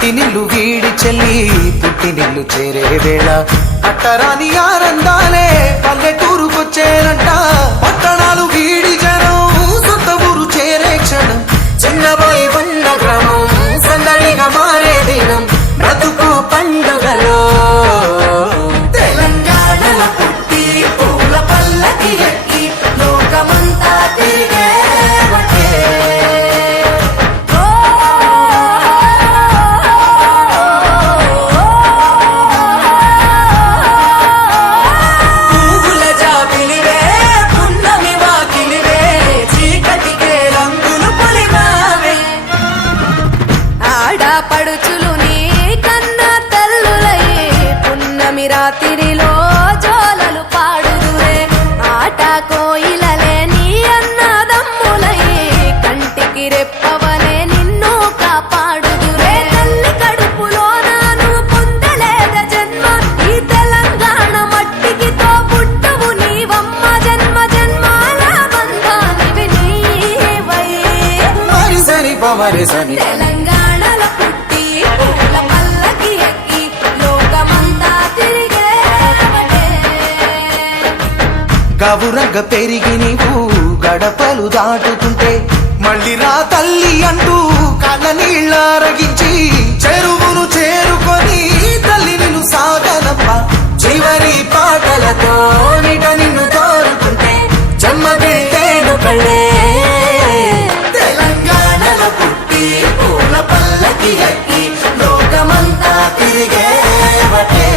మట్టినిల్లు వీడి చెల్లి పుట్టినిల్లు చేరే వేళ పట్టరాని ఆనందాలే పల్లెటూరుకొచ్చేనంట. పట్టణాలు వీడి జనం సొంత ఊరు చేరే క్షణం చిన్నబోయి బండ గ్రామం సందడిగా మారే దినం బ్రతుకు పండుగలో తెలంగాణల పుట్టి పూల పల్లకి ఎక్కి లోకమంతా తిరిగే పడుచులు నీ కన్నా తల్లులయ్యే పున్నమి రాత్రిలో జోలలు పాడుదురే ఆట కోయిలలే నీ అన్నదమ్ములయ్యే కంటికి రెప్పవలే నిన్ను కాపాడుదురే తల్లి కడుపులో నాను పొందలేద జన్మ ఈ తెలంగాణ మట్టికి తో పుట్టవు నీవమ్మ జన్మ జన్మాల బంధానివి నీవై మరిసని పమరిసని తెలంగాణల పుట్టి పూల పల్లకి ఎక్కి లోకమంతా తిరిగేవటే గవురగ పెరిగి నీవు గడపలు దాటుతుంటే మళ్ళీ రా తల్లి అంటూ కళ్ళ నీళ్ళరగించి చెరువును చేరుకొని తల్లి నిన్ను సాగనప్ప చివరి పాటలతో నిట నిన్ను తోరుతుంటే జన్మదిట్టేను కళ్ళే తెలంగాణలో పుట్టి పూల పల్లకి ఎక్కి లోకమంతా తిరిగేవటే.